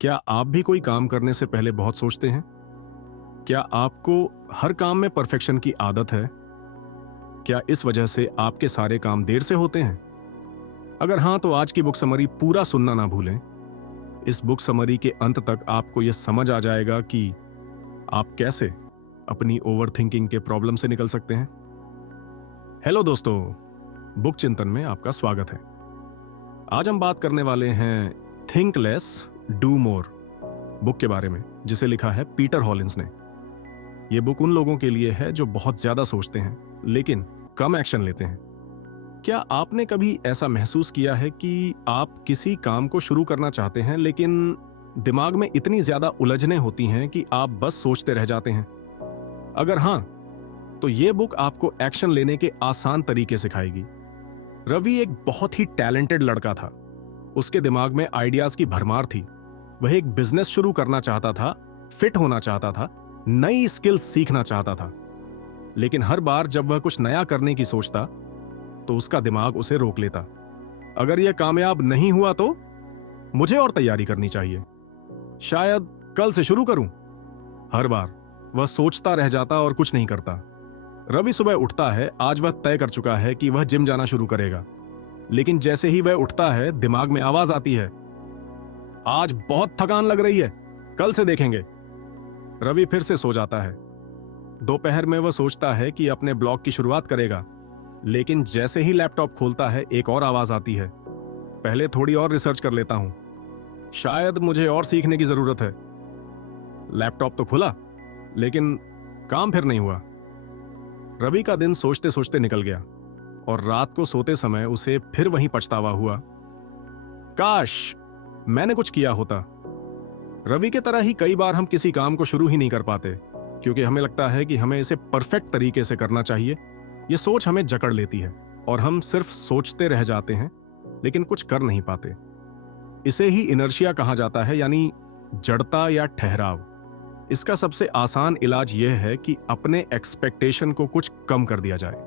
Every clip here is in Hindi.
क्या आप भी कोई काम करने से पहले बहुत सोचते हैं? क्या आपको हर काम में परफेक्शन की आदत है? क्या इस वजह से आपके सारे काम देर से होते हैं? अगर हाँ, तो आज की बुक समरी पूरा सुनना ना भूलें। इस बुक समरी के अंत तक आपको यह समझ आ जाएगा कि आप कैसे अपनी ओवरथिंकिंग के प्रॉब्लम से निकल सकते हैं। हेलो दोस्तों, बुक चिंतन में आपका स्वागत है। आज हम बात करने वाले हैं think less do more book के बारे में, जिसे लिखा है पीटर हॉलिंस ने। यह बुक उन लोगों के लिए है जो बहुत ज्यादा सोचते हैं लेकिन कम एक्शन लेते हैं। क्या आपने कभी ऐसा महसूस किया है कि आप किसी काम को शुरू करना चाहते हैं लेकिन दिमाग में इतनी ज्यादा उलझनें होती हैं कि आप बस सोचते रह जाते हैं? अगर हां, तो यह बुक आपको एक्शन लेने के आसान तरीके सिखाएगी। रवि एक बहुत ही टैलेंटेड लड़का था। उसके दिमाग में आइडियाज की भरमार थी। वह एक बिजनेस शुरू करना चाहता था, फिट होना चाहता था, नई स्किल्स सीखना चाहता था। लेकिन हर बार जब वह कुछ नया करने की सोचता तो उसका दिमाग उसे रोक लेता। अगर यह कामयाब नहीं हुआ तो मुझे और तैयारी करनी चाहिए, शायद कल से शुरू करूं। हर बार वह सोचता रह जाता और कुछ नहीं करता। रवि सुबह उठता है, आज वह तय कर चुका है कि वह जिम जाना शुरू करेगा। लेकिन जैसे ही वह उठता है, दिमाग में आवाज आती है, आज बहुत थकान लग रही है, कल से देखेंगे। रवि फिर से सो जाता है। दोपहर में वह सोचता है कि अपने ब्लॉग की शुरुआत करेगा, लेकिन जैसे ही लैपटॉप खोलता है, एक और आवाज आती है, पहले थोड़ी और रिसर्च कर लेता हूं, शायद मुझे और सीखने की जरूरत है। लैपटॉप तो खुला, लेकिन काम फिर नहीं हुआ। रवि का दिन सोचते सोचते निकल गया और रात को सोते समय उसे फिर वहीं पछतावा हुआ, काश मैंने कुछ किया होता। रवि के तरह ही कई बार हम किसी काम को शुरू ही नहीं कर पाते क्योंकि हमें लगता है कि हमें इसे परफेक्ट तरीके से करना चाहिए। यह सोच हमें जकड़ लेती है और हम सिर्फ सोचते रह जाते हैं लेकिन कुछ कर नहीं पाते। इसे ही इनर्शिया कहा जाता है, यानी जड़ता या ठहराव। इसका सबसे आसान इलाज यह है कि अपने एक्सपेक्टेशन को कुछ कम कर दिया जाए।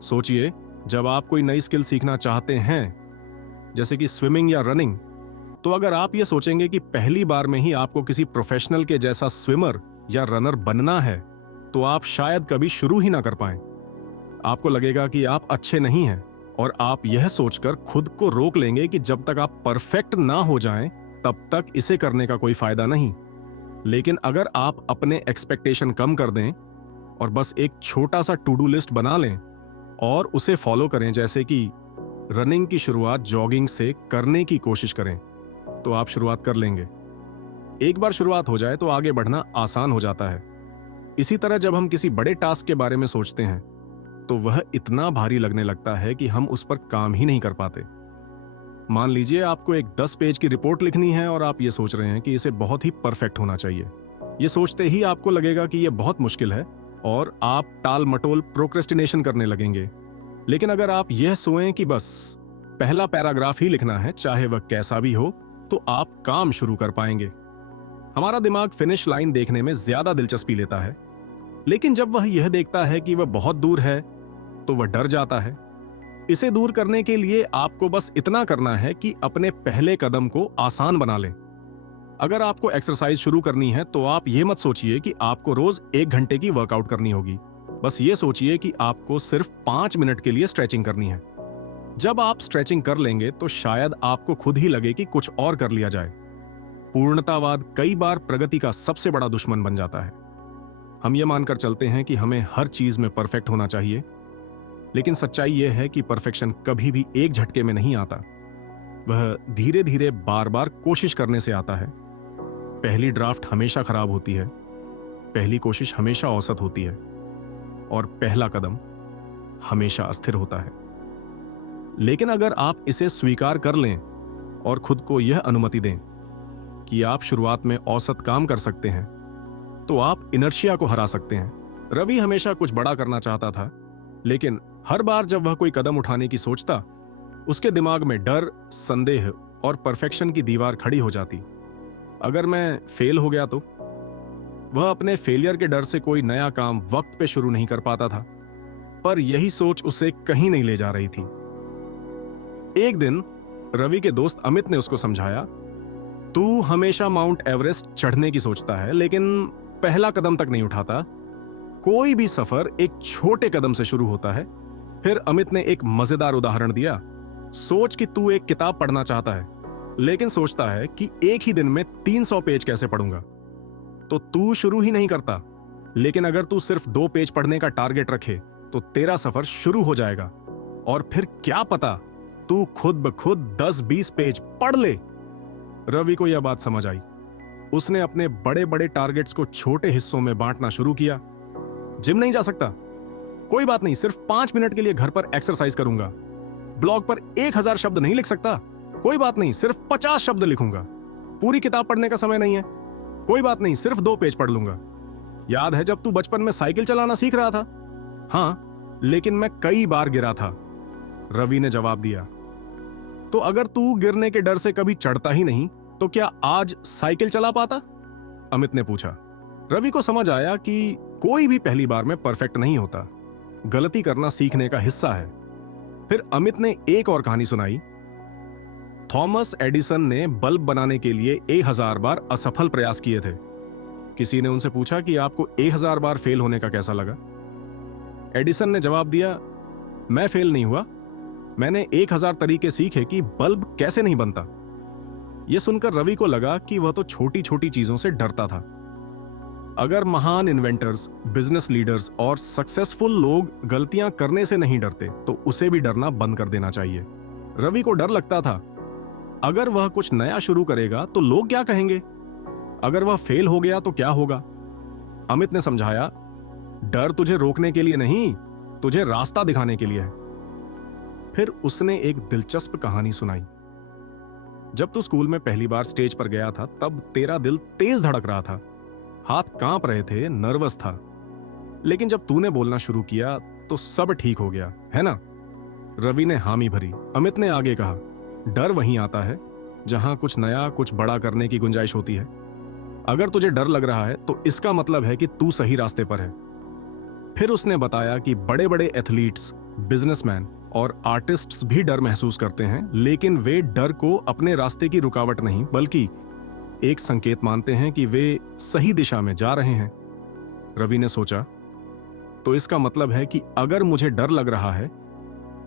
सोचिए, जब आप कोई नई स्किल सीखना चाहते हैं, जैसे कि स्विमिंग या रनिंग, तो अगर आप ये सोचेंगे कि पहली बार में ही आपको किसी प्रोफेशनल के जैसा स्विमर या रनर बनना है, तो आप शायद कभी शुरू ही ना कर पाएं। आपको लगेगा कि आप अच्छे नहीं हैं और आप यह सोचकर खुद को रोक लेंगे कि जब तक आप परफेक्ट ना हो जाएं, तब तक इसे करने का कोई फायदा नहीं। लेकिन अगर आप अपने एक्सपेक्टेशन कम कर दें और बस एक छोटा सा टू डू लिस्ट बना लें और उसे फॉलो करें, जैसे कि रनिंग की शुरुआत जॉगिंग से करने की कोशिश करें, तो आप शुरुआत कर लेंगे। एक बार शुरुआत हो जाए तो आगे बढ़ना आसान हो जाता है। इसी तरह जब हम किसी बड़े टास्क के बारे में सोचते हैं तो वह इतना भारी लगने लगता है कि हम उस पर काम ही नहीं कर पाते। मान लीजिए आपको एक 10 पेज की रिपोर्ट लिखनी है और आप ये सोच रहे हैं कि इसे बहुत ही परफेक्ट होना चाहिए। ये सोचते ही आपको लगेगा कि यह बहुत मुश्किल है और आप टाल मटोल प्रोक्रेस्टिनेशन करने लगेंगे। लेकिन अगर आप यह सोचें कि बस पहला पैराग्राफ ही लिखना है, चाहे वह कैसा भी हो, तो आप काम शुरू कर पाएंगे। हमारा दिमाग फिनिश लाइन देखने में ज्यादा दिलचस्पी लेता है, लेकिन जब वह यह देखता है कि वह बहुत दूर है तो वह डर जाता है। इसे दूर करने के लिए आपको बस इतना करना है कि अपने पहले कदम को आसान बना लें। अगर आपको एक्सरसाइज शुरू करनी है तो आप यह मत सोचिए कि आपको रोज 1 घंटे की वर्कआउट करनी होगी। बस ये सोचिए कि आपको सिर्फ 5 मिनट के लिए स्ट्रेचिंग करनी है। जब आप स्ट्रेचिंग कर लेंगे तो शायद आपको खुद ही लगे कि कुछ और कर लिया जाए। पूर्णतावाद कई बार प्रगति का सबसे बड़ा दुश्मन बन जाता है। हम ये मानकर चलते हैं कि हमें हर चीज में परफेक्ट होना चाहिए, लेकिन सच्चाई यह है कि परफेक्शन कभी भी एक झटके में नहीं आता। वह धीरे धीरे बार बार कोशिश करने से आता है। पहली ड्राफ्ट हमेशा खराब होती है, पहली कोशिश हमेशा औसत होती है और पहला कदम हमेशा अस्थिर होता है। लेकिन अगर आप इसे स्वीकार कर लें और खुद को यह अनुमति दें कि आप शुरुआत में औसत काम कर सकते हैं, तो आप इनर्शिया को हरा सकते हैं। रवि हमेशा कुछ बड़ा करना चाहता था, लेकिन हर बार जब वह कोई कदम उठाने की सोचता, उसके दिमाग में डर, संदेह और परफेक्शन की दीवार खड़ी हो जाती। अगर मैं फेल हो गया तो? वह अपने फेलियर के डर से कोई नया काम वक्त पे शुरू नहीं कर पाता था। पर यही सोच उसे कहीं नहीं ले जा रही थी। एक दिन रवि के दोस्त अमित ने उसको समझाया, तू हमेशा माउंट एवरेस्ट चढ़ने की सोचता है, लेकिन पहला कदम तक नहीं उठाता। कोई भी सफर एक छोटे कदम से शुरू होता है। फिर अमित ने एक मजेदार उदाहरण दिया। सोच कि तू एक किताब पढ़ना चाहता है, लेकिन सोचता है कि एक ही दिन में 300 पेज कैसे पढ़ूंगा, तो तू शुरू ही नहीं करता। लेकिन अगर तू सिर्फ 2 पेज पढ़ने का टारगेट रखे तो तेरा सफर शुरू हो जाएगा, और फिर क्या पता तू खुद ब खुद 10-20 पेज पढ़ ले। रवि को यह बात समझ आई। उसने अपने बड़े बड़े टारगेट्स को छोटे हिस्सों में बांटना शुरू किया। जिम नहीं जा सकता? कोई बात नहीं, सिर्फ 5 मिनट के लिए घर पर एक्सरसाइज करूंगा। ब्लॉग पर 1000 शब्द नहीं लिख सकता? कोई बात नहीं, सिर्फ 50 शब्द लिखूंगा। पूरी किताब पढ़ने का समय नहीं है? कोई बात नहीं, सिर्फ 2 पेज पढ़ लूंगा। याद है जब तू बचपन में साइकिल चलाना सीख रहा था? हाँ, लेकिन मैं कई बार गिरा था, रवि ने जवाब दिया। तो अगर तू गिरने के डर से कभी चढ़ता ही नहीं, तो क्या आज साइकिल चला पाता? अमित ने पूछा। रवि को समझ आया कि कोई भी पहली बार में परफेक्ट नहीं होता। गलती करना सीखने का हिस्सा है। फिर अमित ने एक और कहानी सुनाई। थॉमस एडिसन ने बल्ब बनाने के लिए 1000 बार असफल प्रयास किए थे। किसी ने उनसे पूछा कि आपको 1000 बार फेल होने का कैसा लगा? एडिसन ने जवाब दिया, मैं फेल नहीं हुआ, मैंने 1000 तरीके सीखे कि बल्ब कैसे नहीं बनता। यह सुनकर रवि को लगा कि वह तो छोटी छोटी चीजों से डरता था। अगर महान इन्वेंटर्स, बिजनेस लीडर्स और सक्सेसफुल लोग गलतियां करने से नहीं डरते, तो उसे भी डरना बंद कर देना चाहिए। रवि को डर लगता था, अगर वह कुछ नया शुरू करेगा तो लोग क्या कहेंगे? अगर वह फेल हो गया तो क्या होगा? अमित ने समझाया, डर तुझे रोकने के लिए नहीं, तुझे रास्ता दिखाने के लिए है। फिर उसने एक दिलचस्प कहानी सुनाई। जब तू स्कूल में पहली बार स्टेज पर गया था, तब तेरा दिल तेज धड़क रहा था, हाथ कांप रहे थे, नर्वस था। लेकिन जब तूने बोलना शुरू किया तो सब ठीक हो गया, है ना? रवि ने हामी भरी। अमित ने आगे कहा, डर वहीं आता है जहां कुछ नया, कुछ बड़ा करने की गुंजाइश होती है। अगर तुझे डर लग रहा है तो इसका मतलब है कि तू सही रास्ते पर है। फिर उसने बताया कि बड़े बड़े एथलीट्स, बिजनेसमैन और आर्टिस्ट्स भी डर महसूस करते हैं, लेकिन वे डर को अपने रास्ते की रुकावट नहीं, बल्कि एक संकेत मानते हैं कि वे सही दिशा में जा रहे हैं। रवि ने सोचा, तो इसका मतलब है कि अगर मुझे डर लग रहा है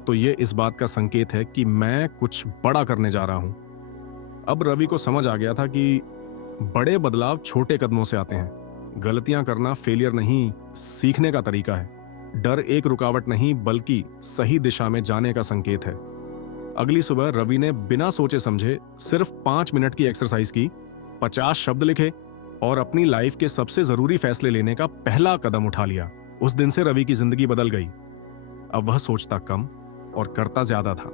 तो यह इस बात का संकेत है कि मैं कुछ बड़ा करने जा रहा हूं। अब रवि को समझ आ गया था कि बड़े बदलाव छोटे कदमों से आते हैं। गलतियां करना फेलियर नहीं, सीखने का तरीका है। डर एक रुकावट नहीं, बल्कि सही दिशा में जाने का संकेत है। अगली सुबह रवि ने बिना सोचे समझे सिर्फ 5 मिनट की एक्सरसाइज की, 50 शब्द लिखे और अपनी लाइफ के सबसे जरूरी फैसले लेने का पहला कदम उठा लिया। उस दिन से रवि की जिंदगी बदल गई। अब वह सोचता कम और करता ज्यादा था।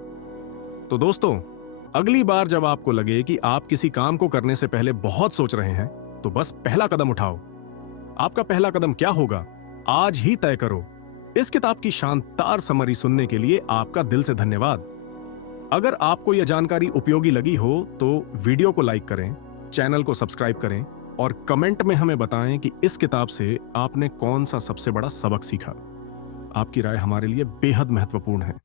तो दोस्तों, अगली बार जब आपको लगे कि आप किसी काम को करने से पहले बहुत सोच रहे हैं, तो बस पहला कदम उठाओ। आपका पहला कदम क्या होगा, आज ही तय करो। इस किताब की शानदार समरी सुनने के लिए आपका दिल से धन्यवाद। अगर आपको यह जानकारी उपयोगी लगी हो तो वीडियो को लाइक करें, चैनल को सब्सक्राइब करें और कमेंट में हमें बताएं कि इस किताब से आपने कौन सा सबसे बड़ा सबक सीखा। आपकी राय हमारे लिए बेहद महत्वपूर्ण है।